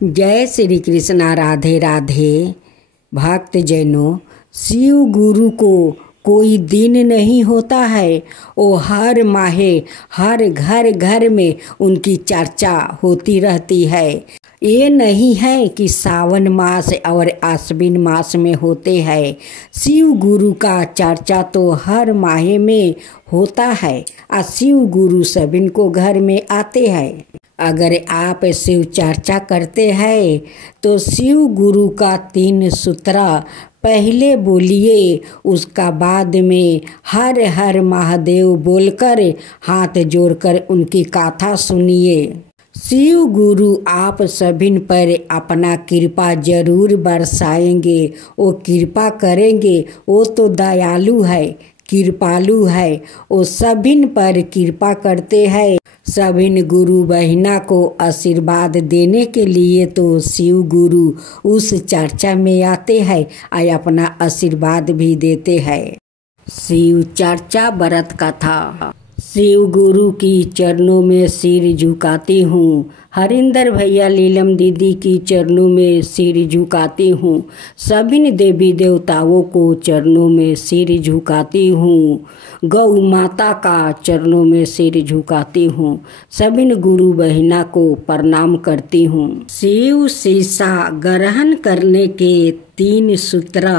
जय श्री कृष्णा। राधे राधे। भक्त जनों, शिव गुरु को कोई दिन नहीं होता है। वो हर माहे हर घर घर में उनकी चर्चा होती रहती है। ये नहीं है कि सावन मास और आश्विन मास में होते हैं। शिव गुरु का चर्चा तो हर माहे में होता है और शिव गुरु सभी को घर में आते हैं। अगर आप शिव चर्चा करते हैं तो शिव गुरु का 3 सूत्र पहले बोलिए, उसका बाद में हर हर महादेव बोलकर हाथ जोड़कर उनकी गाथा सुनिए। शिव गुरु आप सभी पर अपना कृपा जरूर बरसाएंगे। वो कृपा करेंगे, वो तो दयालु है, कृपालु है। वो सभी पर कृपा करते हैं। सभी गुरु बहिना को आशीर्वाद देने के लिए तो शिव गुरु उस चर्चा में आते हैं और अपना आशीर्वाद भी देते हैं। शिव चर्चा व्रत कथा। शिव गुरु की चरणों में सिर झुकाती हूँ। हरिंदर भैया लीलम दीदी की चरणों में सिर झुकाती हूँ। सभी देवी देवताओं को चरणों में सिर झुकाती हूँ। गौ माता का चरणों में सिर झुकाती हूँ। सभी गुरु बहिना को प्रणाम करती हूँ। शिव शीशा ग्रहण करने के 3 सूत्र।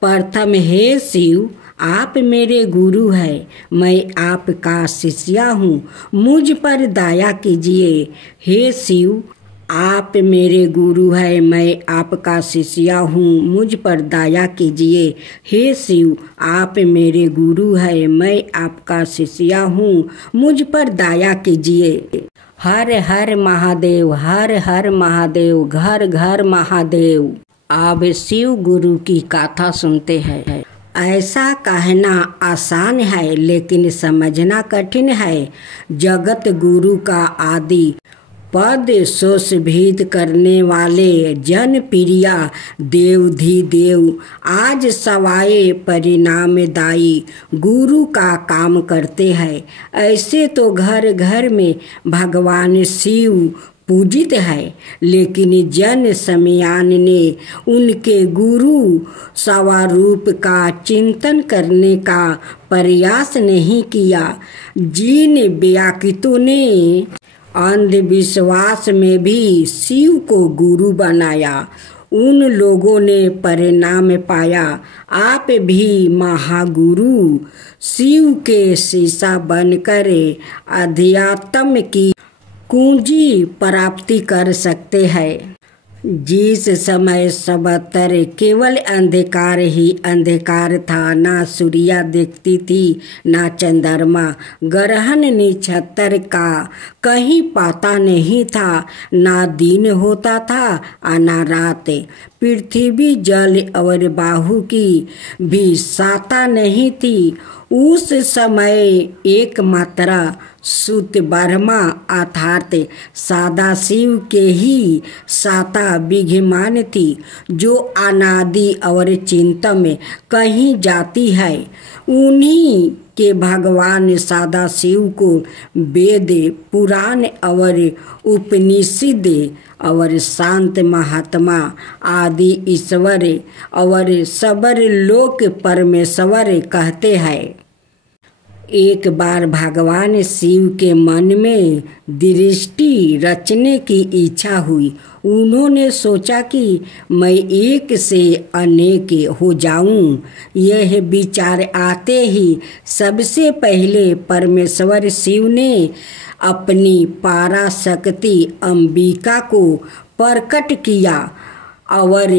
प्रथम, हे शिव, आप मेरे गुरु हैं, मैं आपका शिष्या हूँ, मुझ पर दया कीजिए। हे शिव, आप मेरे गुरु हैं, मैं आपका शिष्या हूँ, मुझ पर दया कीजिए। हे शिव, आप मेरे गुरु हैं, मैं आपका शिष्या हूँ, मुझ पर दया कीजिए। हर हर महादेव, हर हर महादेव, घर घर महादेव। अब शिव गुरु की गाथा सुनते हैं। ऐसा कहना आसान है लेकिन समझना कठिन है। जगत गुरु का आदि पद शोषभेद करने वाले जन प्रिया देवधिदेव आज सवाए परिणामदायी गुरु का काम करते हैं। ऐसे तो घर घर में भगवान शिव पूजित है, लेकिन जन समयान ने उनके गुरु स्वरूप का चिंतन करने का प्रयास नहीं किया। जिन व्याकितों ने अंधविश्वास में भी शिव को गुरु बनाया, उन लोगों ने परिणाम पाया। आप भी महागुरु शिव के शीशा बनकर अध्यात्म की कुंजी प्राप्ति कर सकते हैं। जिस समय सबतर केवल अंधकार ही अंधकार था, ना सूर्या दिखती थी ना चंद्रमा, ग्रहण नक्षत्र का कहीं पता नहीं था, ना दिन होता था और ना रात। पृथ्वी जल और वायु की भी साता नहीं थी। उस समय एकमात्र शुद्ध ब्रह्मा अर्थात सदाशिव के ही साता विद्यमान थी, जो अनादि और चिंतन में कहीं जाती है। उन्हीं के भगवान सदाशिव को वेद पुराण और उपनिषद और शांत महात्मा आदि ईश्वर और सबर लोक परमेश्वर कहते हैं। एक बार भगवान शिव के मन में दृष्टि रचने की इच्छा हुई। उन्होंने सोचा कि मैं एक से अनेक हो जाऊं। यह विचार आते ही सबसे पहले परमेश्वर शिव ने अपनी पराशक्ति अंबिका को प्रकट किया और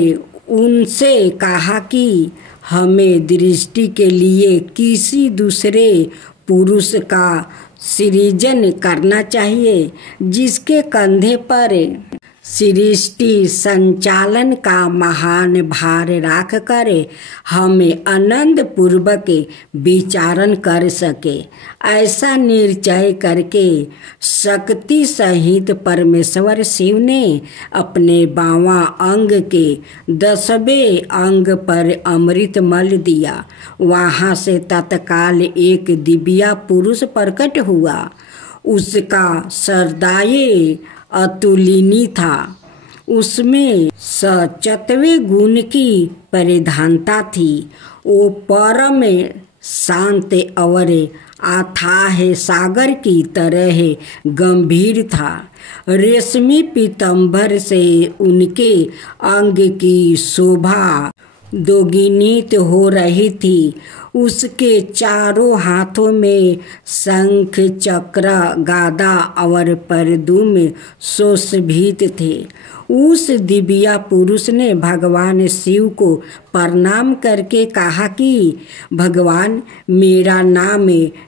उनसे कहा कि हमें दृष्टि के लिए किसी दूसरे पुरुष का सृजन करना चाहिए, जिसके कंधे पर सृष्टि संचालन का महान भार रख कर हमें आनंद पूर्वक विचारण कर सके। ऐसा निश्चय करके शक्ति सहित परमेश्वर शिव ने अपने बावां अंग के 10वें अंग पर अमृत मल दिया। वहाँ से तत्काल एक दिव्य पुरुष प्रकट हुआ। उसका सरदाये अतुलनीय था। उसमें सचतवे गुण की परिधानता थी। वो परम शांत और अथाह सागर की तरह गंभीर था। रेशमी पीतांबर से उनके अंग की शोभा दोगुनित हो रही थी। उसके चारों हाथों में शंख, चक्र, गदा और परदुम सुशोभित थे। उस दिव्य पुरुष ने भगवान शिव को प्रणाम करके कहा कि भगवान, मेरा नाम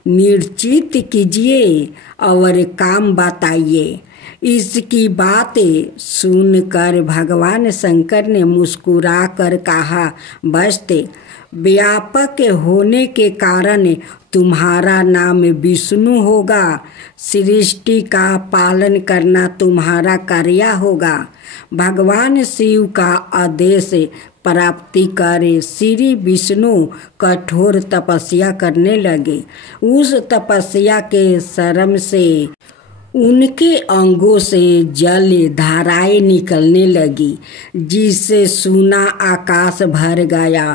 निश्चित कीजिए और काम बताइए। इसकी बातें सुनकर भगवान शंकर ने मुस्कुरा कर कहा, बस्ते व्यापक होने के कारण तुम्हारा नाम विष्णु होगा। सृष्टि का पालन करना तुम्हारा कार्य होगा। भगवान शिव का आदेश प्राप्ति कर श्री विष्णु कठोर तपस्या करने लगे। उस तपस्या के श्रम से उनके अंगों से जल धाराएं निकलने लगी, जिससे सूना आकाश भर गया।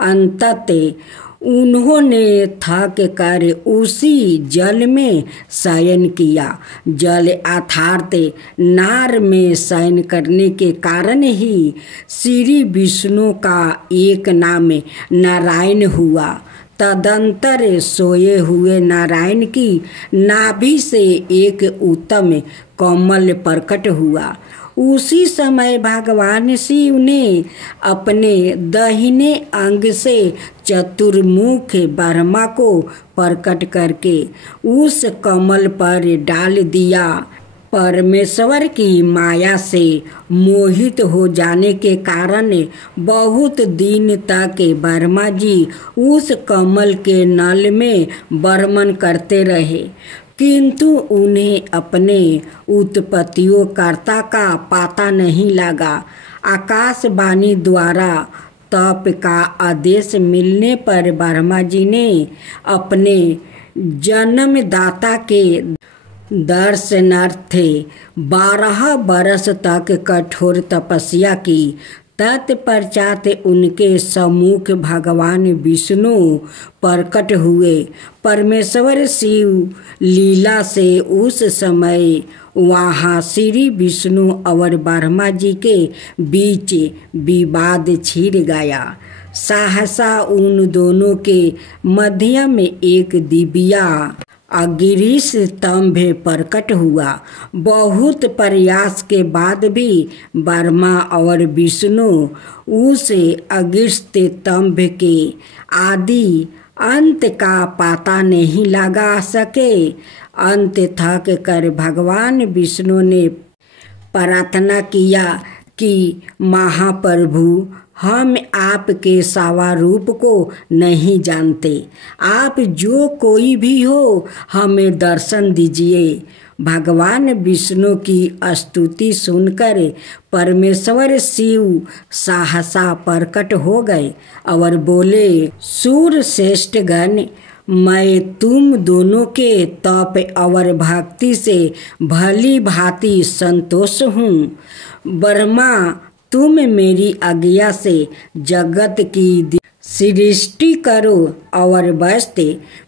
अंततः उन्होंने थक कर उसी जल में शयन किया। जल अर्थात नार में शयन करने के कारण ही श्री विष्णु का एक नाम नारायण हुआ। तदंतर सोए हुए नारायण की नाभि से एक उत्तम कमल प्रकट हुआ। उसी समय भगवान शिव ने अपने दाहिने अंग से चतुर्मुख ब्रह्मा को प्रकट करके उस कमल पर डाल दिया। परमेश्वर की माया से मोहित हो जाने के कारण बहुत दिन तक ब्रह्मा जी उस कमल के नल में भ्रमण करते रहे, किंतु उन्हें अपने उत्पत्तियोंकर्ता का पता नहीं लगा। आकाशवाणी द्वारा तप का आदेश मिलने पर ब्रह्मा जी ने अपने जन्मदाता के दर्शनार्थ 12 वर्ष तक कठोर तपस्या की। तत्पश्चात उनके सम्मुख भगवान विष्णु प्रकट हुए। परमेश्वर शिव लीला से उस समय वहाँ श्री विष्णु और ब्रह्मा जी के बीच विवाद छिड़ गया। सहसा उन दोनों के मध्य में एक दिव्य अग्नि स्तंभ प्रकट हुआ। बहुत प्रयास के बाद भी ब्रह्मा और विष्णु उस अग्नि स्तंभ के आदि अंत का पता नहीं लगा सके। अंत थक कर भगवान विष्णु ने प्रार्थना किया कि महाप्रभु, हम आपके स्वरूप को नहीं जानते। आप जो कोई भी हो, हमें दर्शन दीजिए। भगवान विष्णु की स्तुति सुनकर परमेश्वर शिव सहसा प्रकट हो गए और बोले, सूर श्रेष्ठ गण, मैं तुम दोनों के तप और भक्ति से भली भांति संतोष हूँ। ब्रह्मा, तुम मेरी आज्ञा से जगत की सृष्टि करो और बस्ते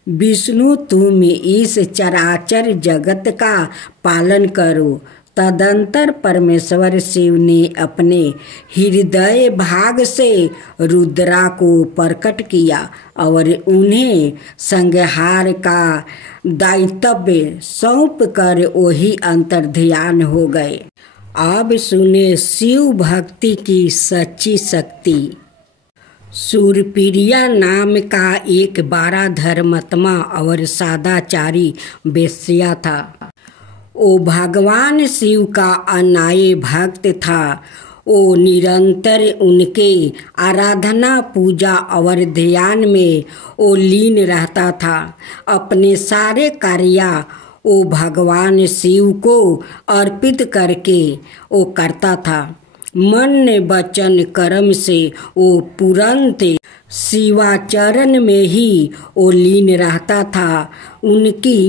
विष्णु, तुम इस चराचर जगत का पालन करो। तदंतर परमेश्वर शिव ने अपने हृदय भाग से रुद्रा को प्रकट किया और उन्हें संहार का दायित्व सौंप कर वही अंतर्ध्यान हो गए। अब सुने शिव भक्ति की सच्ची शक्ति। सूरप्रिया नाम का एक बड़ा धर्मात्मा और सदाचारी वेश्या था। वो भगवान शिव का अनाय भक्त था। वो निरंतर उनके आराधना, पूजा और ध्यान में वो लीन रहता था। अपने सारे कार्य वो भगवान शिव को अर्पित करके वो करता था। मन, वचन, कर्म से वो तुरंत शिवाचरण में ही वो लीन रहता था। उनकी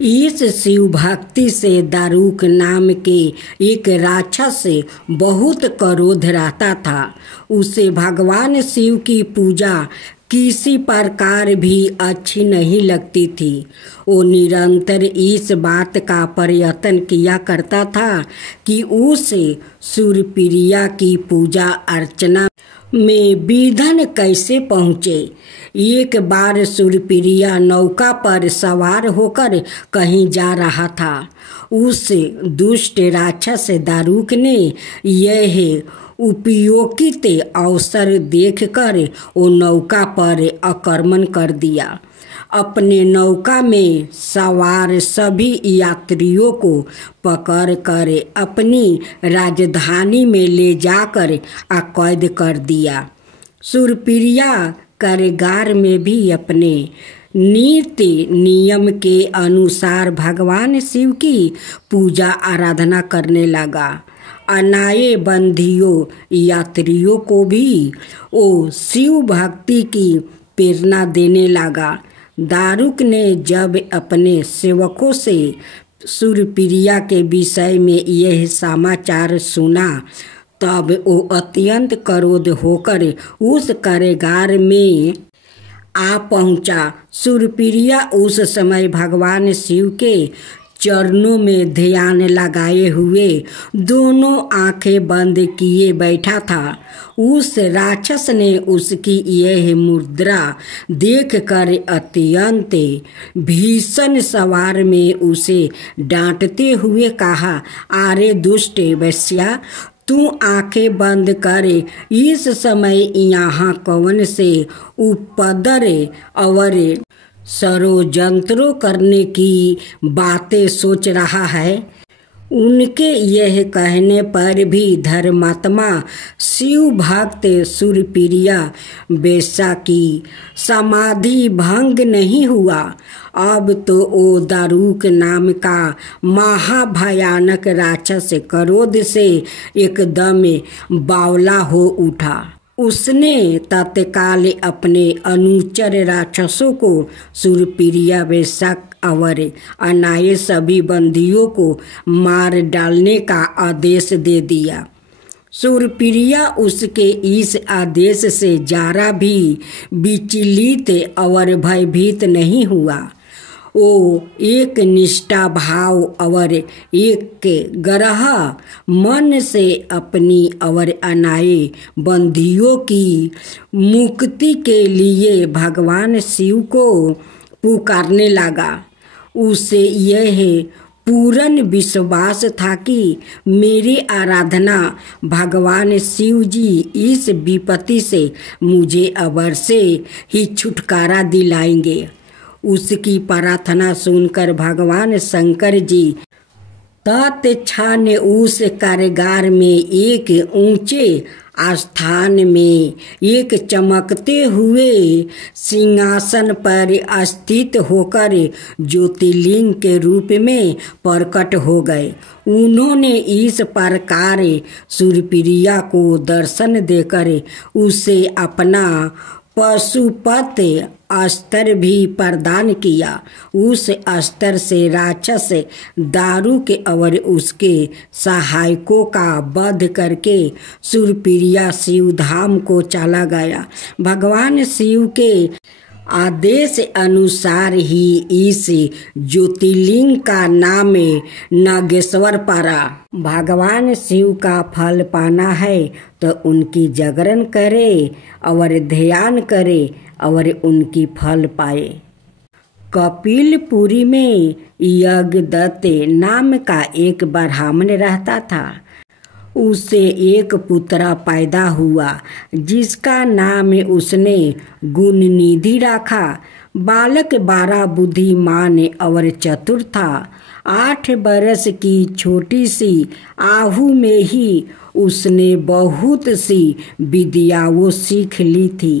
इस शिव भक्ति से दारुक नाम के एक राक्षस से बहुत क्रोध रहता था। उसे भगवान शिव की पूजा किसी प्रकार भी अच्छी नहीं लगती थी। वो निरंतर इस बात का प्रयत्न किया करता था कि उसे सूर्यप्रिया की पूजा अर्चना में विघ्न कैसे पहुँचे। एक बार सूर्यप्रिया नौका पर सवार होकर कहीं जा रहा था। उस दुष्ट राक्षस दारुक ने यह उपयोगित अवसर देखकर वो नौका पर आक्रमण कर दिया। अपने नौका में सवार सभी यात्रियों को पकड़कर अपनी राजधानी में ले जाकर कैद कर दिया। सूर्यप्रिया कारागार में भी अपने नीति नियम के अनुसार भगवान शिव की पूजा आराधना करने लगा। अनाए बंदियों यात्रियों को भी वो शिव भक्ति की प्रेरणा देने लगा। दारुक ने जब अपने सेवकों से सूर्यप्रिया के विषय में यह समाचार सुना तब वो अत्यंत क्रोध होकर उस कारागार में आ पहुंचा। सूर्यप्रिया उस समय भगवान शिव के चरणों में ध्यान लगाए हुए दोनों आंखें बंद किए बैठा था। उस राक्षस ने उसकी यह मुद्रा देखकर अत्यंत भीषण स्वर में उसे डांटते हुए कहा, अरे दुष्ट वैश्या, तू आंखें बंद कर इस समय यहाँ कौन से उपद्र और षड्यंत्रों करने की बातें सोच रहा है। उनके यह कहने पर भी धर्मात्मा शिव भक्त सूर्यप्रिया वेश्या की समाधि भंग नहीं हुआ। अब तो वो दारुक नाम का महाभयानक राक्षस क्रोध से एकदम बावला हो उठा। उसने तत्काल अपने अनुचर राक्षसों को सूर्यप्रिया वेश्या और अनाए सभी बंदियों को मार डालने का आदेश दे दिया। सूर्यप्रिया उसके इस आदेश से जरा भी विचलित और भयभीत नहीं हुआ। वो एक निष्ठा भाव और एक ग्रह मन से अपनी और अनाए बंदियों की मुक्ति के लिए भगवान शिव को पुकारने लगा। उसे यह पूर्ण विश्वास था कि मेरी आराधना भगवान शिव जी इस विपत्ति से मुझे अवश्य ही छुटकारा दिलाएंगे। उसकी प्रार्थना सुनकर भगवान शंकर जी तत्क्षण उस कारागार में एक ऊंचे स्थान में एक चमकते हुए सिंहासन पर स्थित होकर ज्योतिर्लिंग के रूप में प्रकट हो गए। उन्होंने इस प्रकार सूर्यप्रिया को दर्शन देकर उसे अपना पशुपत अस्त्र भी प्रदान किया। उस अस्त्र से राक्षस दारुक और उसके सहायकों का वध करके सूर्यप्रिया शिव धाम को चला गया। भगवान शिव के आदेश अनुसार ही इस ज्योतिर्लिंग का नाम नागेश्वर पड़ा। भगवान शिव का फल पाना है तो उनकी जागरण करे और ध्यान करे और उनकी फल पाए। कपिलपुरी में यज्ञदत्त नाम का एक ब्राह्मण रहता था। उसे एक पुत्र पैदा हुआ जिसका नाम उसने गुणनिधि रखा। बालक 12 बुद्धिमान और चतुर था। 8 बरस की छोटी सी आहू में ही उसने बहुत सी विद्याओं सीख ली थी,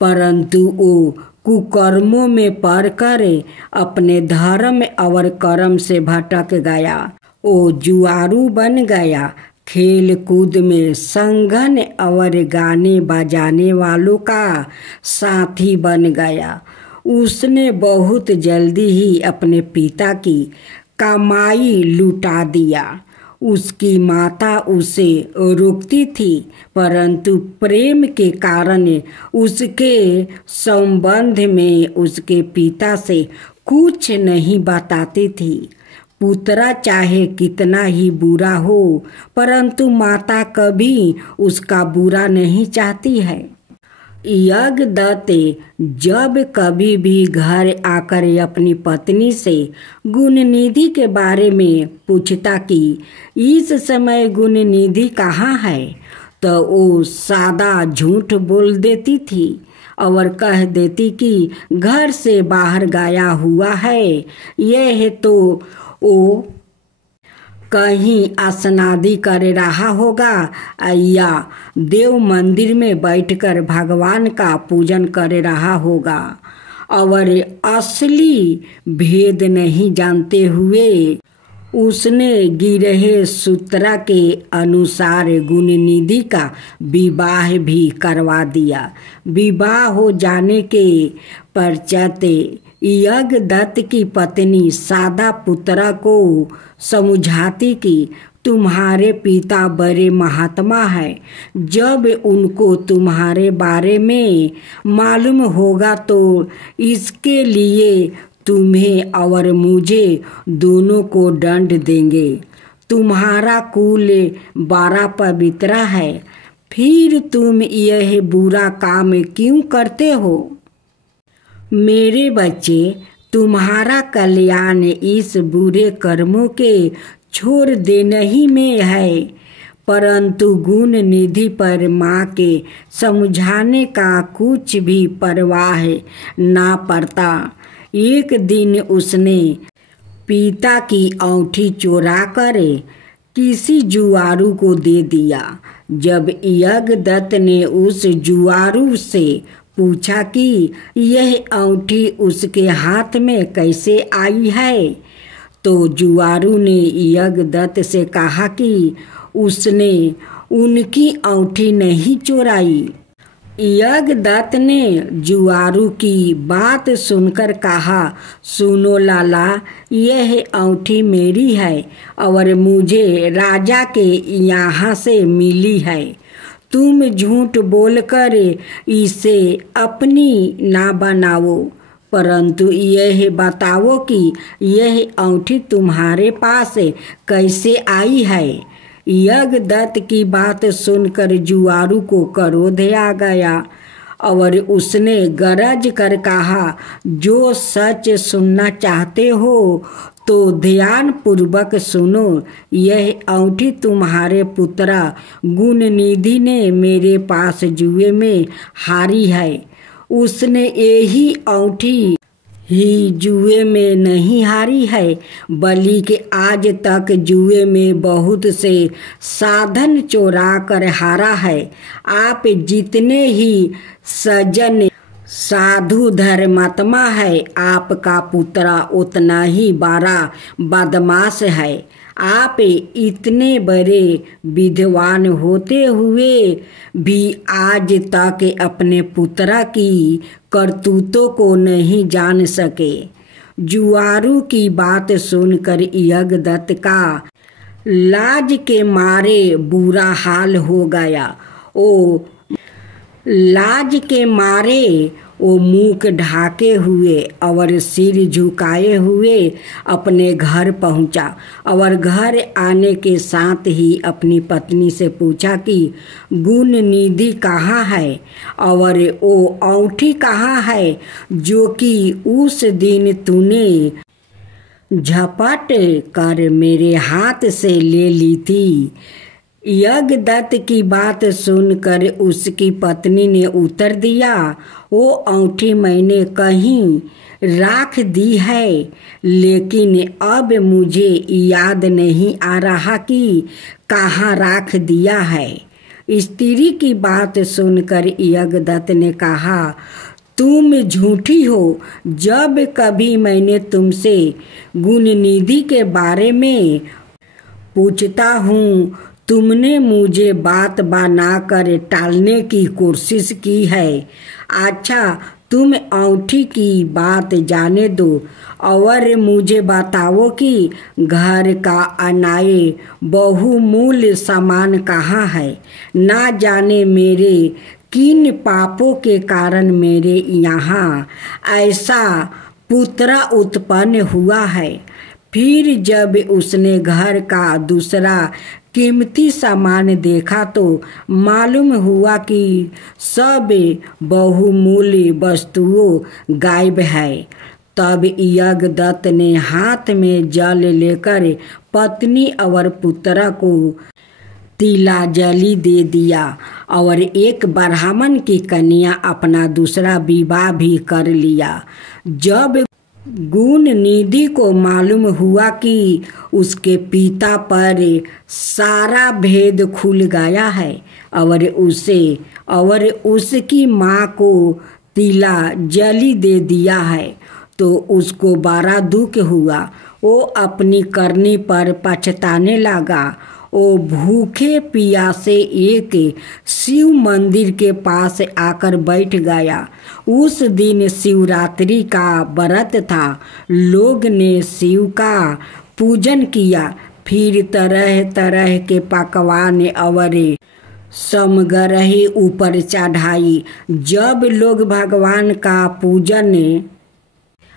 परंतु वो कुकर्मों में पड़कर अपने धर्म और कर्म से भटक गया। वो जुआरू बन गया, खेल कूद में संगन और गाने बजाने वालों का साथी बन गया। उसने बहुत जल्दी ही अपने पिता की कमाई लुटा दिया। उसकी माता उसे रोकती थी, परंतु प्रेम के कारण उसके संबंध में उसके पिता से कुछ नहीं बताती थी। पुत्रा चाहे कितना ही बुरा हो, परंतु माता कभी उसका बुरा नहीं चाहती है। यज्ञदत्त जब कभी भी घर आकर अपनी पत्नी से गुणनिधि के बारे में पूछता कि इस समय गुणनिधि कहाँ है, तो वो सादा झूठ बोल देती थी और कह देती कि घर से बाहर गया हुआ है। यह तो वो कहीं स्नादि कर रहा होगा या देव मंदिर में बैठकर भगवान का पूजन कर रहा होगा। और असली भेद नहीं जानते हुए उसने गिरहे सूत्र के अनुसार गुणनिधि का विवाह भी करवा दिया। विवाह हो जाने के पश्चात यज्ञदत्त की पत्नी सादा पुत्रा को समझाती कि तुम्हारे पिता बड़े महात्मा है, जब उनको तुम्हारे बारे में मालूम होगा तो इसके लिए तुम्हें और मुझे दोनों को दंड देंगे। तुम्हारा कुल बड़ा पवित्र है, फिर तुम यह बुरा काम क्यों करते हो? मेरे बच्चे, तुम्हारा कल्याण इस बुरे कर्मों के छोड़ देने ही में है, परंतु गुणनिधि पर माँ के समझाने का कुछ भी परवाह ना पड़ता। एक दिन उसने पिता की औंठी चुरा कर किसी जुआरू को दे दिया। जब यज्ञदत्त ने उस जुआरू से पूछा कि यह औंठी उसके हाथ में कैसे आई है, तो जुआरू ने यज्ञदत्त से कहा कि उसने उनकी औंठी नहीं चुराई। यज्ञदत्त ने जुआरू की बात सुनकर कहा, सुनो लाला, यह औंठी मेरी है और मुझे राजा के यहाँ से मिली है। तुम झूठ बोलकर इसे अपनी ना बनाओ, परंतु यह बताओ कि यह औंठी तुम्हारे पास कैसे आई है। यज्ञदत्त की बात सुनकर जुआरू को क्रोध आ गया और उसने गरज कर कहा, जो सच सुनना चाहते हो तो ध्यान पूर्वक सुनो। यह औंठी तुम्हारे पुत्र गुणनिधि ने मेरे पास जुए में हारी है। उसने यही औंठी ही जुए में नहीं हारी है, बल्कि आज तक जुए में बहुत से साधन चोरा कर हारा है। आप जितने ही सज्जन साधु धर्मात्मा है, आपका पुत्र उतना ही बड़ा बदमाश है। आप इतने बड़े विद्वान होते हुए भी आज तक अपने पुत्र की करतूतों को नहीं जान सके। जुआरू की बात सुनकर यज्ञदत्त का लाज के मारे बुरा हाल हो गया। ओ लाज के मारे वो मुख ढाके हुए और सिर झुकाए हुए अपने घर पहुंचा और घर आने के साथ ही अपनी पत्नी से पूछा कि गुणनिधि कहाँ है और वो औंठी कहाँ है जो कि उस दिन तूने झपट कर मेरे हाथ से ले ली थी। यज्ञदत्त की बात सुनकर उसकी पत्नी ने उत्तर दिया, वो औंठी मैंने कहीं राख दी है, लेकिन अब मुझे याद नहीं आ रहा कि कहाँ राख दिया है। स्त्री की बात सुनकर यज्ञदत्त ने कहा, तुम झूठी हो। जब कभी मैंने तुमसे गुणनिधि के बारे में पूछता हूँ, तुमने मुझे बात बना कर टालने की कोशिश की है। अच्छा, तुम औंठी की बात जाने दो और मुझे बताओ कि घर का अनाए बहुमूल्य सामान कहाँ है। ना जाने मेरे किन पापों के कारण मेरे यहाँ ऐसा पुत्र उत्पन्न हुआ है। फिर जब उसने घर का दूसरा कीमती सामान देखा तो मालूम हुआ कि सब बहुमूल्य वस्तुओं गायब है। तब यज्ञदत्त ने हाथ में जल लेकर पत्नी और पुत्र को तिलांजलि दे दिया और एक ब्राह्मण की कन्या अपना दूसरा विवाह भी कर लिया। जब गुण निधि को मालूम हुआ कि उसके पिता पर सारा भेद खुल गया है और उसकी माँ को तिलांजलि दे दिया है, तो उसको बड़ा दुख हुआ। वो अपनी करनी पर पछताने लगा। वो भूखे प्यासे एक शिव मंदिर के पास आकर बैठ गया। उस दिन शिवरात्रि का व्रत था। लोग ने शिव का पूजन किया, फिर तरह तरह के पकवान और समग्रही ऊपर चढ़ाई। जब लोग भगवान का पूजन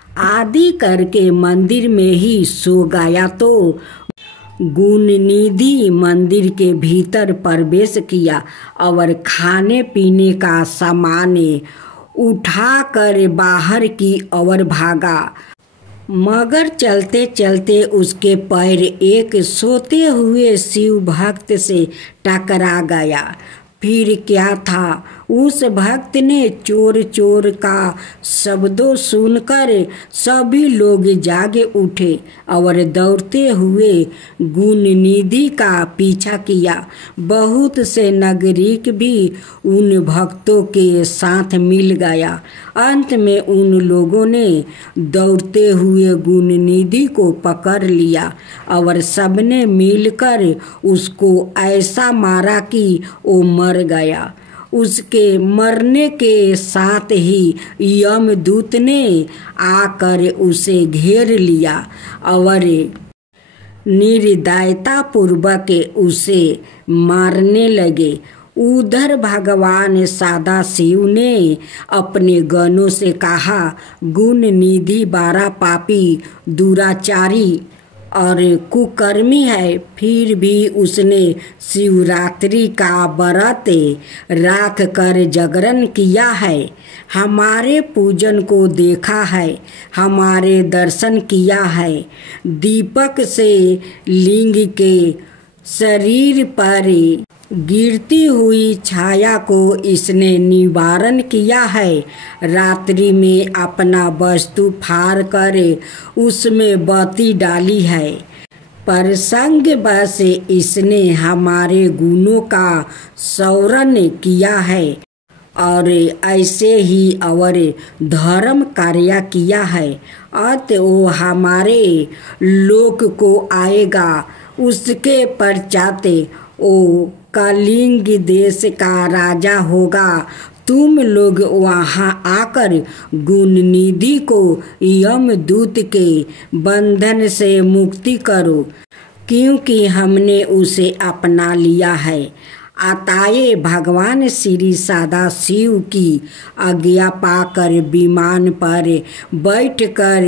आदि करके मंदिर में ही सो गया तो गुणनिधि मंदिर के भीतर प्रवेश किया और खाने पीने का सामान उठाकर बाहर की ओर भागा, मगर चलते चलते उसके पैर एक सोते हुए शिव भक्त से टकरा गया। फिर क्या था, उस भक्त ने चोर चोर का शब्दों सुनकर सभी लोग जागे उठे और दौड़ते हुए गुणनिधि का पीछा किया। बहुत से नागरिक भी उन भक्तों के साथ मिल गया। अंत में उन लोगों ने दौड़ते हुए गुणनिधि को पकड़ लिया और सबने मिलकर उसको ऐसा मारा कि वो मर गया। उसके मरने के साथ ही यमदूत ने आकर उसे घेर लिया और निर्दयता पूर्वक उसे मारने लगे। उधर भगवान सदाशिव ने अपने गणों से कहा, गुणनिधि बड़ा पापी, दुराचारी और कुकर्मी है, फिर भी उसने शिवरात्रि का व्रत राख कर जागरण किया है, हमारे पूजन को देखा है, हमारे दर्शन किया है। दीपक से लिंग के शरीर पर गिरती हुई छाया को इसने निवारण किया है। रात्रि में अपना वस्तु फाड़ कर उसमें बत्ती डाली है। प्रसंग बस इसने हमारे गुणों का स्मरण किया है और ऐसे ही और धर्म कार्य किया है। अतः वो हमारे लोक को आएगा। उसके पश्चात वो कलिंग देश का राजा होगा। तुम लोग वहाँ आकर गुणनिधि को यमदूत के बंधन से मुक्ति करो, क्योंकि हमने उसे अपना लिया है। अतः भगवान श्री सदाशिव की आज्ञा पाकर विमान पर बैठकर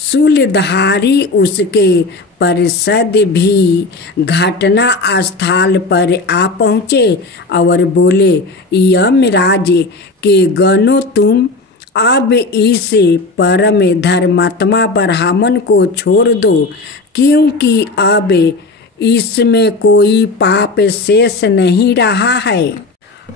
शूलधारी उसके पार्षद भी घटना स्थल पर आ पहुँचे और बोले, यमराज के गणों, तुम अब इस परम धर्मात्मा ब्राह्मण को छोड़ दो, क्योंकि अब इसमें कोई पाप शेष नहीं रहा है।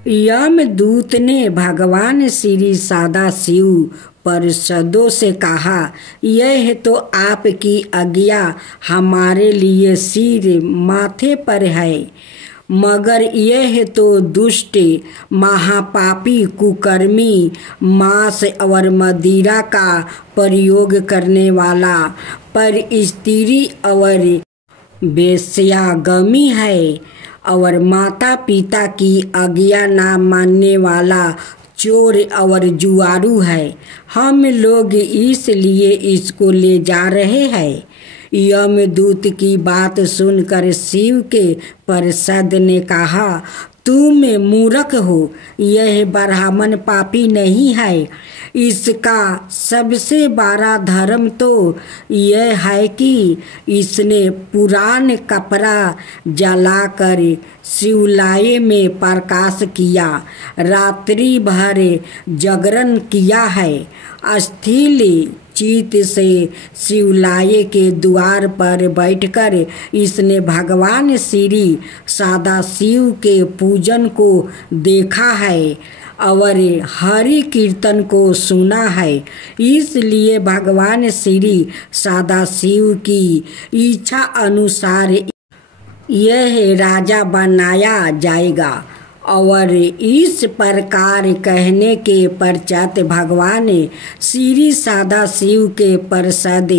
यमदूत ने भगवान श्री सदाशिव पार्षदों से कहा, यह तो आपकी आज्ञा हमारे लिए सिर माथे पर है, मगर यह तो दुष्ट महापापी कुकर्मी मांस और मदिरा का प्रयोग करने वाला पर स्त्री और वेश्यागमी है और माता पिता की आज्ञा न मानने वाला चोर और जुआरू है। हम लोग इसलिए इसको ले जा रहे हैं। यमदूत की बात सुनकर शिव के पार्षद ने कहा, तुम मूर्ख हो, यह ब्राह्मण पापी नहीं है। इसका सबसे बड़ा धर्म तो यह है कि इसने पुरान कपड़ा जलाकर शिवालय में प्रकाश किया, रात्रि भर जागरण किया है। अस्थिर चित से शिवालय के द्वार पर बैठकर इसने भगवान श्री सदाशिव के पूजन को देखा है और हरि कीर्तन को सुना है। इसलिए भगवान श्री सदाशिव की इच्छा अनुसार यह राजा बनाया जाएगा। और इस प्रकार कहने के पश्चात भगवान श्री सदाशिव के पार्षद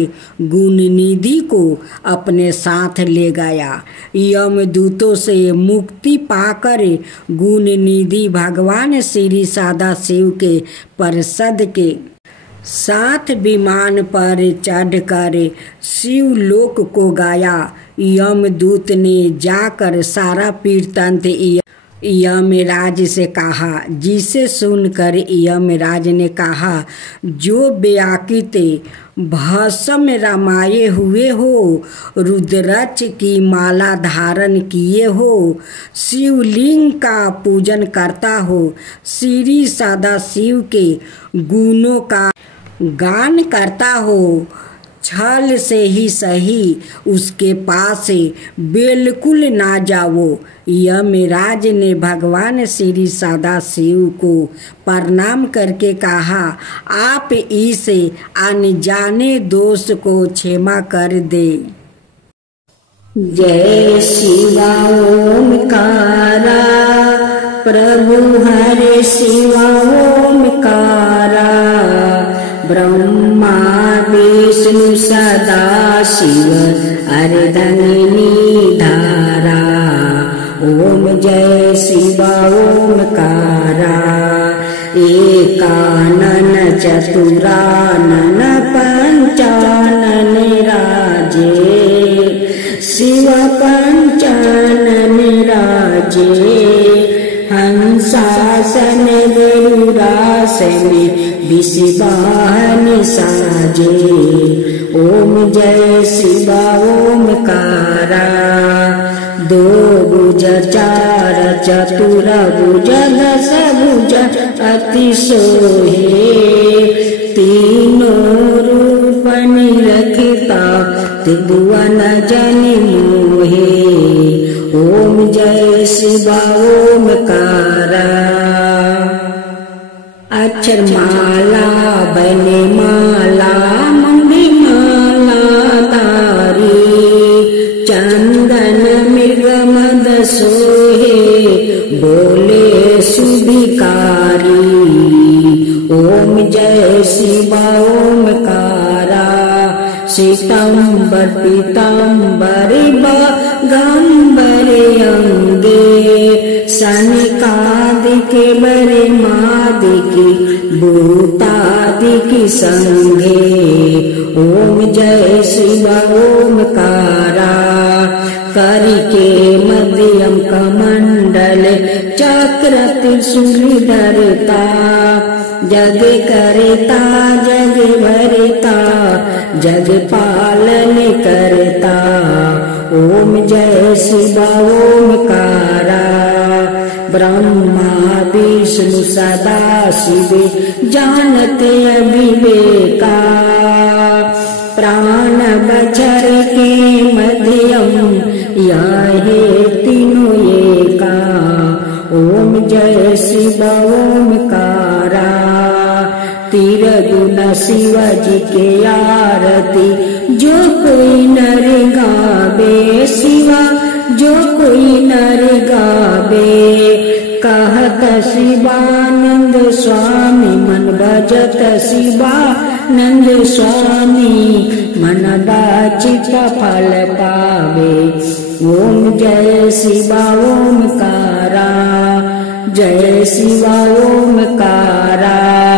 गुणनिधि को अपने साथ ले गया। यमदूतों से मुक्ति पाकर गुणनिधि भगवान श्री सदाशिव के पार्षद के साथ विमान पर चढ़कर शिवलोक को गया। यमदूत ने जाकर सारा वृत्तांत यमराज से कहा, जिसे सुनकर यमराज ने कहा, जो व्याकुत भस्म रमाये हुए हो, रुद्राक्ष की माला धारण किए हो, शिवलिंग का पूजन करता हो, श्री सदाशिव के गुणों का गान करता हो, छल से ही सही उसके पास बिल्कुल ना जाओ। यमराज ने भगवान श्री सदाशिव को प्रणाम करके कहा, आप इस अनजाने दोष को क्षमा कर दे। जय शिवा ओमकारा, प्रभु हरे शिवा ओमकारा, ब्रह्मा विष्णु सदा शिव अर्धंगिनी धारा। ओम जय शिवा ओमकारा, एकानन चतुरानन पंचानन राजे, शिव पंचानन राजे, हंसासन गरुड़ासन विषवाहन साजे। ओम जय शिवा ओमकारा, दो भुज चार चतुर भुज दस भुज अति सोहे, तीनों रूप निरखता त्रिभुवन जन मोहे। ओम जय शिवा ओमकारा, अक्षर माला बने माला मंगली माला तारी, चंदन मृग मद सोहे बोले सुभिकारी। ओम जय शिवा ओमकारा, श्वेतांबर पीतांबर गंबर अंगे, सनिकादिक बरे मादिकी भूतादिकी संगे। ओम जय शिवा ओमकारा, करिके मध्यम कमंडल चक्र त्रिशूल धरता, जग करता जग भरता, जग पालन करता। ओम जय शिवा ओमकारा, ब्रह्मा विष्णु सदा शिव जानते अविवेका, प्राण बचर के मध्यम याहे तीनों एका। ओम जय शिवा ओमकारा, तीर गुण शिवाजी के आरती जो कोई नर गावे, शिवा जो कोई नर गावे। कहत शिवानंद स्वामी मन भजत शिवानंद स्वामी, मन वांछित फल पावे। ओम जय शिवा ओमकारा, जय शिव ओमकारा।